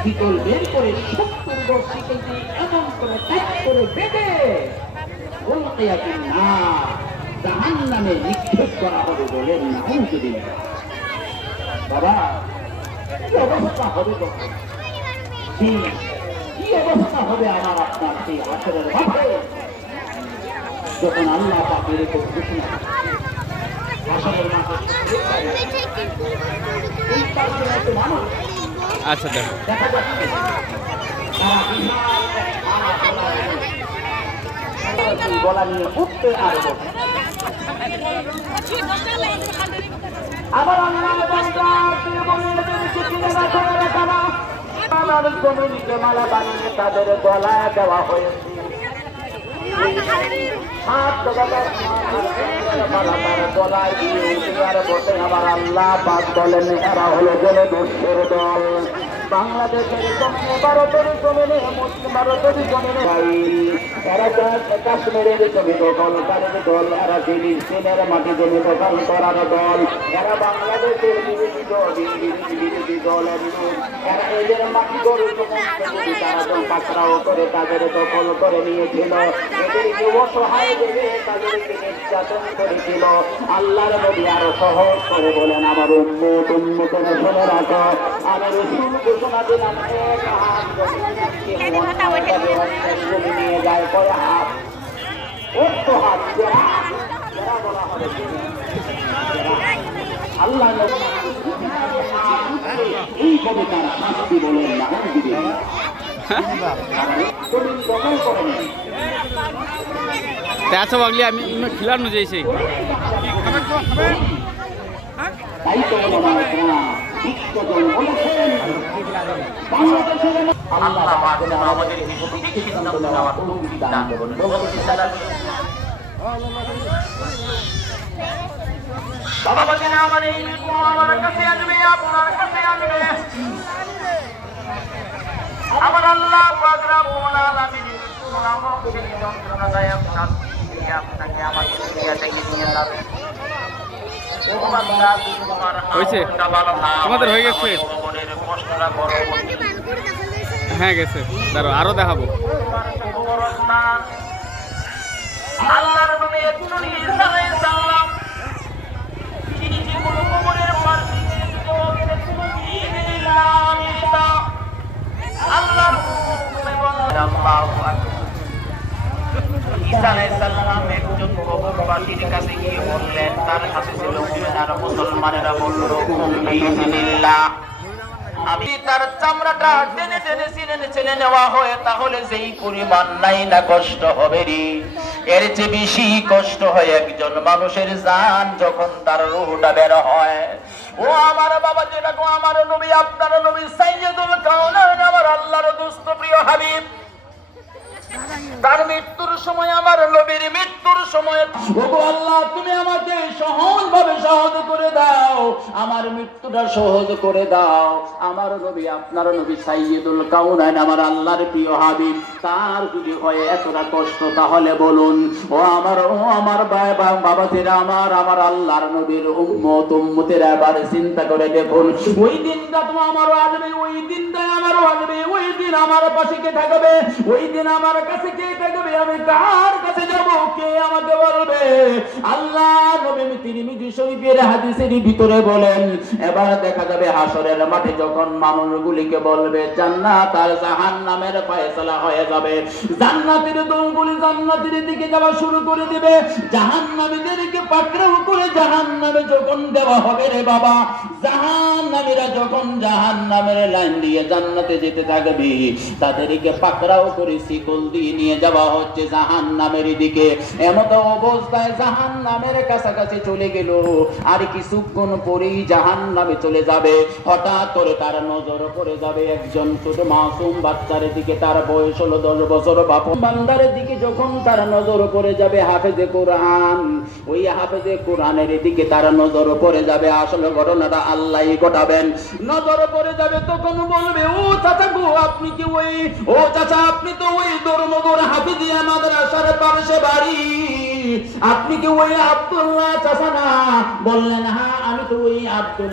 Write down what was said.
শিকল বের করে 70 গজ শিকল দিয়ে এমন করে টাইট করে বেঁধে জাহান্নামে নিক্ষেপ করা হবে বলেন না যদি বাবা কি অবস্থা হবে তখন কি অবস্থা হবে আমার আপনার সেই হাসরের মাঠে যখন আল্লাহ পাক এরকম ঘোষণা হাসরের মাঠে আচ্ছা দেখো দেখা যাচ্ছে গলা নিয়ে উঠতে আরো আবার আমার জমিনকে মালা বানিয়ে তাদের গলায় দেওয়া হয়েছে গলায় দিয়ে আর বসে আমার আল্লাহ পাক বলেন এরা হলো জনদস্যুর দল বাংলাদেশের জমিনে ভারতের জমিনে মুসলিম ভারতের জমিনে এরা কাশ্মীরের জমি দখলকারীর দল এরা ফিলিস্তিনের মাটি জমি দখল করার দল এরা বাংলাদেশের বিরোধী দল এরা এদের মাটি গরু তারা পাকড়াও করে তাদের দখল করে নিয়েছিল এদেরকে অসহায় দেবে তাদেরকে নির্যাতন করেছিল আল্লাহর নবী আরো সহজ করে বলেন আমার উম্মতের শুনে রাখো আমি রাসূল ঘোষণা দিলাম এক হাত নিয়ে যায় পরে হাত অর্থ হাত যারা বলা হবে আল্লাহ এই কবিতার শাস্তি বলেন না त्याचं वागली आम्ही खिलार जायचे আমার আল্লাহ পাক রব্বুল আলামিন সেই যন্ত্রণাদায়ক শাস্তি আপনাকে আমাকে দুনিয়া থেকে নিয়ে যাবে হয়েছে আমাদের হয়ে গেছে হ্যাঁ গেছে দাঁড়ো আরো দেখাবো আল্লাহর নবী ঈসা আলাইহিস সালাম তিনি যে কোনো কবরের পাশে আল্লাহর ঈসা আলাইহিস সালাম একজন কবরবাসীর কাছে গিয়ে বললেন তার কাছে ছিল আর মুসলমানেরা বলল বিসমিল্লাহ আমি তার চামড়াটা টেনে টেনে ছিনে নেওয়া হয় তাহলে যেই পরিমাণ নাই না কষ্ট হবে রে এর চেয়ে বেশি কষ্ট হয় একজন মানুষের জান যখন তার রূহটা বের হয় ও আমার বাবা যেটা গো আমার নবী আপনার নবী সাইয়্যিদুল কাউনাইন আমার আল্লাহর দোস্ত প্রিয় হাবিব তার মৃত্যুর সময় আমার নবীর মৃত্যুর সময় ওগো আল্লাহ তুমি আমাকে সহজভাবে সহজ করে দাও আমার মৃত্যুটা সহজ করে দাও আমার নবী আপনার নবী সাইয়্যিদুল কাউনাইন আমার আল্লাহর প্রিয় হাবিব তার যদি হয় এতটা কষ্ট তাহলে বলুন ও আমার বাবাজিরা আমার আল্লাহর নবীর উম্মতেরা এবার চিন্তা করে দেখুন ওই দিনটা তো আমারও আসবে ওই দিনটা আমারও আসবে ওই দিন আমার পাশে কে থাকবে ওই দিন আমার কাছে কে থাকবে আমি কার কাছে যাব কে আমাকে বলবে আল্লাহ নবী তিরমিজি শরীফের হাদিসের ভিতরে বলেন এবার দেখা যাবে হাসরের মাঠে যখন মানুষগুলিকে বলবে জান্নাত আর জাহান্নামের ফয়সালা হয়ে যাবে জান্নাতের দলগুলি জান্নাতের দিকে যাওয়া শুরু করে দিবে জাহান্নামীদেরকে পাকড়াও করে জাহান্নামে যখন দেওয়া হবে রে বাবা জাহান্নামীরা যখন জাহান্নামের লাইন দিয়ে জান্নাতে যেতে থাকবে তাদেরকে পাকড়াও করে শিকল দিয়ে নিয়ে যাওয়া হচ্ছে জাহান্নামের দিকে এমত অবস্থায় জাহান্নামের কাছাকাছি চলে গেল আর কিছুক্ষণ পরেই জাহান্নামে চলে যাবে হঠাৎ করে তার নজর পড়ে যাবে একজন ছোট মাসুম বাচ্চার দিকে তার বয়স হলো 10 বছর বাপু বান্দারের দিকে যখন তার নজর পড়ে যাবে হাফেজে কোরআন ওই হাফেজে কোরআনের দিকে তার নজর পড়ে যাবে আসলে ঘটনাটা আল্লাহই ঘটাবেন নজর পড়ে যাবে তখন বলবে ও চাচা গো আপনি কি ওই ও চাচা আপনি তো ওই ধর্মগড় হাফিজিয়া মাদ্রাসার পাশে বাড়ি আপনি কি ওই আব্দুল্লাহ চাচা না বললেন হ্যাঁ আমি তো ওই আব্দুল্লাহ